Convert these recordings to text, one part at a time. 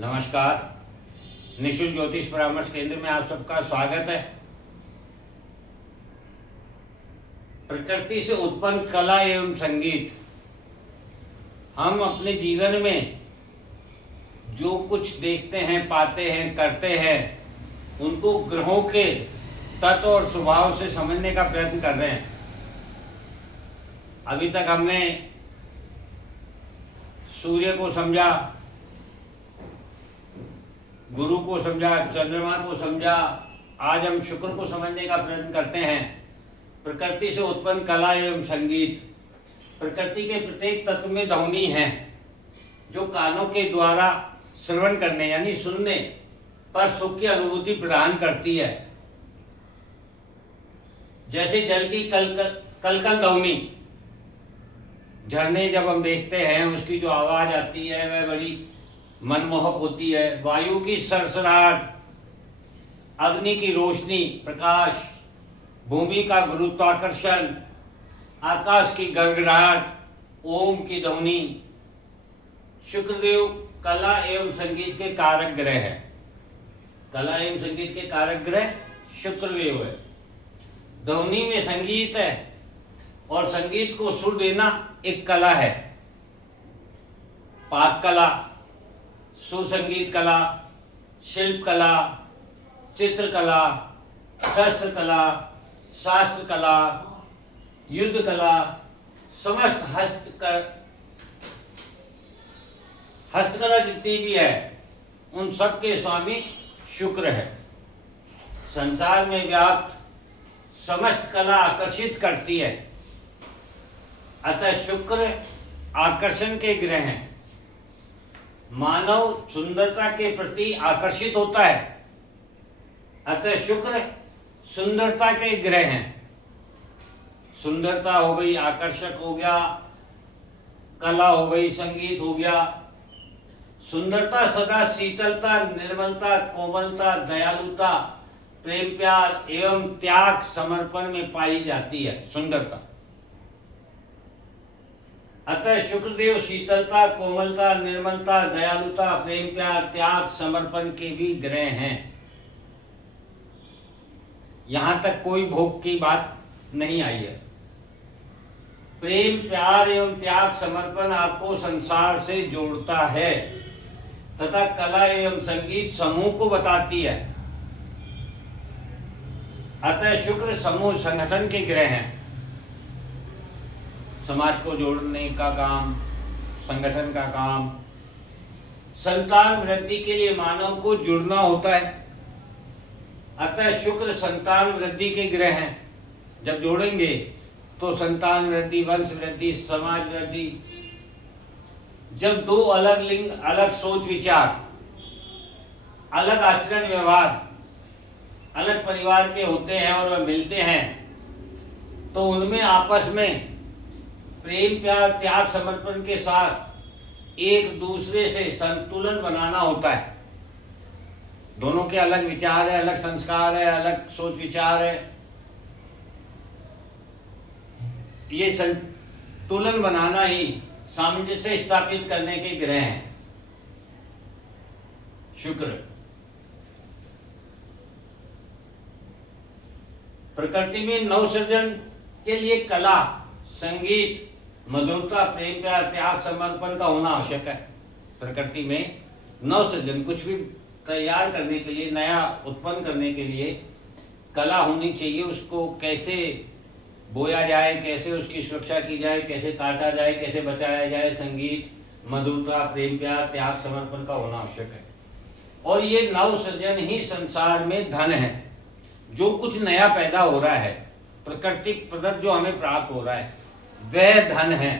नमस्कार। निशुल्क ज्योतिष परामर्श केंद्र में आप सबका स्वागत है। प्रकृति से उत्पन्न कला एवं संगीत, हम अपने जीवन में जो कुछ देखते हैं, पाते हैं, करते हैं, उनको ग्रहों के तत्व और स्वभाव से समझने का प्रयत्न कर रहे हैं। अभी तक हमने सूर्य को समझा, गुरु को समझा, चंद्रमा को समझा। आज हम शुक्र को समझने का प्रयत्न करते हैं। प्रकृति से उत्पन्न कला एवं संगीत, प्रकृति के प्रत्येक तत्व में ध्वनि है जो कानों के द्वारा श्रवण करने यानी सुनने पर सुख की अनुभूति प्रदान करती है। जैसे जल की कलकल ध्वनि, झरने जब हम देखते हैं उसकी जो आवाज आती है वह बड़ी मनमोहक होती है। वायु की सरसराहट, अग्नि की रोशनी, प्रकाश, भूमि का गुरुत्वाकर्षण, आकाश की गड़गड़ाहट, ओम की ध्वनि। शुक्रदेव कला एवं संगीत के कारक ग्रह है। कला एवं संगीत के कारक ग्रह शुक्रदेव है। ध्वनि में संगीत है और संगीत को सुर देना एक कला है। पाक कला, सुसंगीत कला, शिल्प कला, चित्रकला, शस्त्र कला, शास्त्र कला, युद्ध कला, समस्त हस्तकला जितनी भी है उन सब के स्वामी शुक्र है। संसार में व्याप्त समस्त कला आकर्षित करती है, अतः शुक्र आकर्षण के ग्रह हैं। मानव सुंदरता के प्रति आकर्षित होता है, अतः शुक्र सुंदरता के ग्रह हैं। सुंदरता हो गई, आकर्षक हो गया, कला हो गई, संगीत हो गया। सुंदरता सदा शीतलता, निर्मलता, कोमलता, दयालुता, प्रेम, प्यार एवं त्याग, समर्पण में पाई जाती है सुंदरता। अतः शुक्रदेव शीतलता, कोमलता, निर्मलता, दयालुता, प्रेम, प्यार, त्याग, समर्पण के भी ग्रह हैं। यहां तक कोई भोग की बात नहीं आई है। प्रेम, प्यार एवं त्याग, समर्पण आपको संसार से जोड़ता है तथा कला एवं संगीत समूह को बताती है। अतः शुक्र समूह संगठन के ग्रह हैं। समाज को जोड़ने का काम, संगठन का काम। संतान वृद्धि के लिए मानव को जुड़ना होता है, अतः शुक्र संतान वृद्धि के ग्रह हैं। जब जोड़ेंगे तो संतान वृद्धि, वंश वृद्धि, समाज वृद्धि। जब दो अलग लिंग, अलग सोच विचार, अलग आचरण व्यवहार, अलग परिवार के होते हैं और वह मिलते हैं तो उनमें आपस में प्रेम, प्यार, त्याग, समर्पण के साथ एक दूसरे से संतुलन बनाना होता है। दोनों के अलग विचार है, अलग संस्कार है, अलग सोच विचार है। ये संतुलन बनाना ही सामंजस्य स्थापित करने के ग्रह हैं शुक्र। प्रकृति में नवसृजन के लिए कला, संगीत, मधुरता, प्रेम, प्यार, त्याग, समर्पण का होना आवश्यक है। प्रकृति में नवसृजन, कुछ भी तैयार करने के लिए, नया उत्पन्न करने के लिए कला होनी चाहिए। उसको कैसे बोया जाए, कैसे उसकी सुरक्षा की जाए, कैसे काटा जाए, कैसे बचाया जाए, संगीत, मधुरता, प्रेम, प्यार, त्याग, समर्पण का होना आवश्यक है। और ये नवसृजन ही संसार में धन है। जो कुछ नया पैदा हो रहा है, प्राकृतिक प्रदत्त जो हमें प्राप्त हो रहा है, वह धन है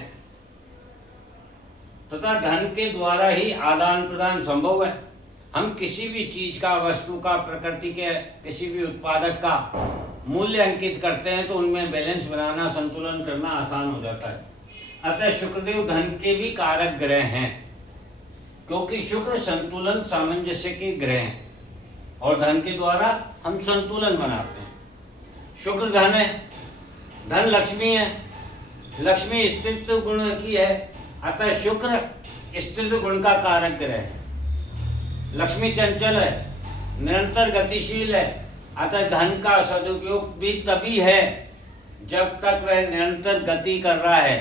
तथा धन के द्वारा ही आदान प्रदान संभव है। हम किसी भी चीज का, वस्तु का, प्रकृति के किसी भी उत्पादक का मूल्य अंकित करते हैं तो उनमें बैलेंस बनाना, संतुलन करना आसान हो जाता है। अतः शुक्रदेव धन के भी कारक ग्रह हैं, क्योंकि शुक्र संतुलन, सामंजस्य के ग्रह हैं और धन के द्वारा हम संतुलन बनाते हैं। शुक्र धन है, धन लक्ष्मी है, लक्ष्मी स्त्रीत्व गुण की है, अतः शुक्र स्त्रीत्व गुण का कारक ग्रह है। लक्ष्मी चंचल है, निरंतर गतिशील है, अतः धन का सदुपयोग भी तभी है जब तक वह निरंतर गति कर रहा है।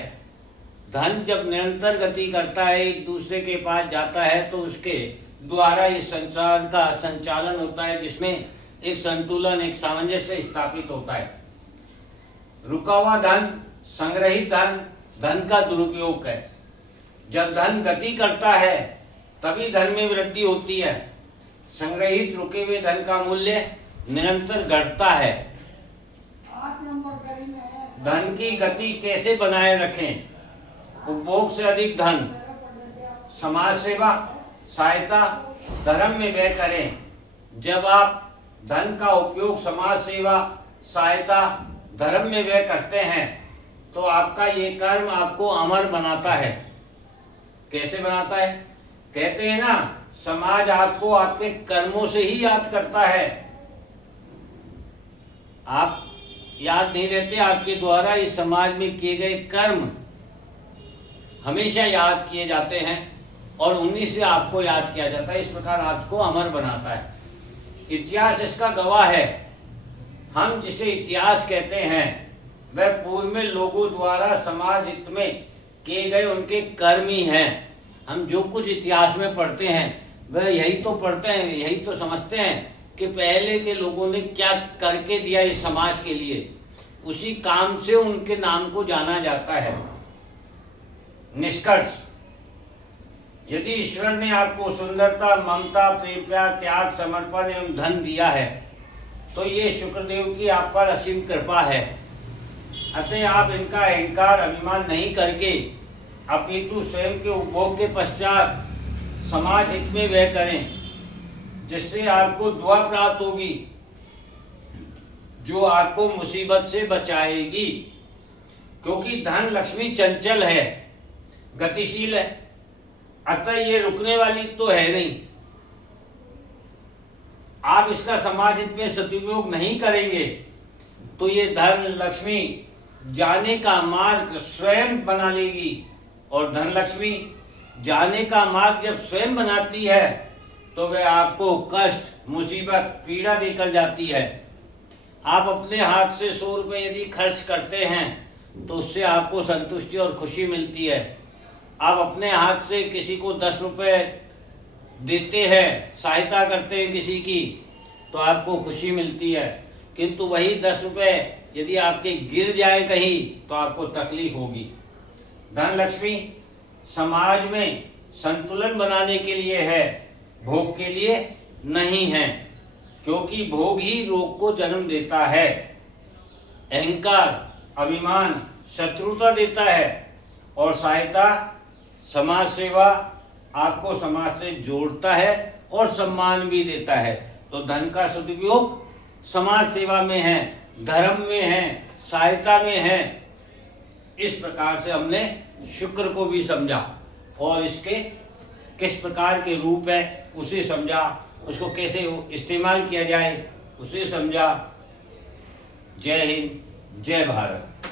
धन जब निरंतर गति करता है, एक दूसरे के पास जाता है, तो उसके द्वारा इस संसार का संचालन होता है, जिसमें एक संतुलन, एक सामंजस्य स्थापित होता है। रुका हुआ धन, संग्रहित धन, धन का दुरुपयोग है। जब धन गति करता है तभी धन में वृद्धि होती है। संग्रहित रुके हुए धन का मूल्य निरंतर घटता है। धन की गति कैसे बनाए रखें? उपभोग से अधिक धन समाज सेवा, सहायता, धर्म में व्यय करें। जब आप धन का उपयोग समाज सेवा, सहायता, धर्म में व्यय करते हैं तो आपका ये कर्म आपको अमर बनाता है। कैसे बनाता है? कहते हैं ना, समाज आपको आपके कर्मों से ही याद करता है। आप याद नहीं रहते, आपके द्वारा इस समाज में किए गए कर्म हमेशा याद किए जाते हैं और उन्हीं से आपको याद किया जाता है। इस प्रकार आपको अमर बनाता है। इतिहास इसका गवाह है। हम जिसे इतिहास कहते हैं वह पूर्व में लोगों द्वारा समाज हित में किए गए उनके कर्म ही हैं। हम जो कुछ इतिहास में पढ़ते हैं वह यही तो पढ़ते हैं, यही तो समझते हैं कि पहले के लोगों ने क्या करके दिया इस समाज के लिए। उसी काम से उनके नाम को जाना जाता है। निष्कर्ष, यदि ईश्वर ने आपको सुंदरता, ममता, प्रेम, प्यार, त्याग, समर्पण एवं धन दिया है तो ये शुक्रदेव की आप पर असीम कृपा है। अतः आप इनका अहंकार, अभिमान नहीं करके अपितु स्वयं के उपभोग के पश्चात समाज हित में व्यय करें, जिससे आपको दुआ प्राप्त होगी जो आपको मुसीबत से बचाएगी। क्योंकि धन लक्ष्मी चंचल है, गतिशील है, अतः ये रुकने वाली तो है नहीं। आप इसका समाज हित में सदुपयोग नहीं करेंगे तो ये धन लक्ष्मी जाने का मार्ग स्वयं बना लेगी। और धन लक्ष्मी जाने का मार्ग जब स्वयं बनाती है तो वह आपको कष्ट, मुसीबत, पीड़ा देकर जाती है। आप अपने हाथ से 100 रुपये यदि खर्च करते हैं तो उससे आपको संतुष्टि और खुशी मिलती है। आप अपने हाथ से किसी को 10 रुपये देते हैं, सहायता करते हैं किसी की, तो आपको खुशी मिलती है। किंतु वही 10 रुपये यदि आपके गिर जाए कहीं तो आपको तकलीफ होगी। धन लक्ष्मी समाज में संतुलन बनाने के लिए है, भोग के लिए नहीं है। क्योंकि भोग ही रोग को जन्म देता है। अहंकार, अभिमान शत्रुता देता है और सहायता, समाज सेवा आपको समाज से जोड़ता है और सम्मान भी देता है। तो धन का सदुपयोग समाज सेवा में है, धर्म में है, सहायता में है। इस प्रकार से हमने शुक्र को भी समझा और इसके किस प्रकार के रूप है उसे समझा, उसको कैसे इस्तेमाल किया जाए उसे समझा। जय हिंद, जय भारत।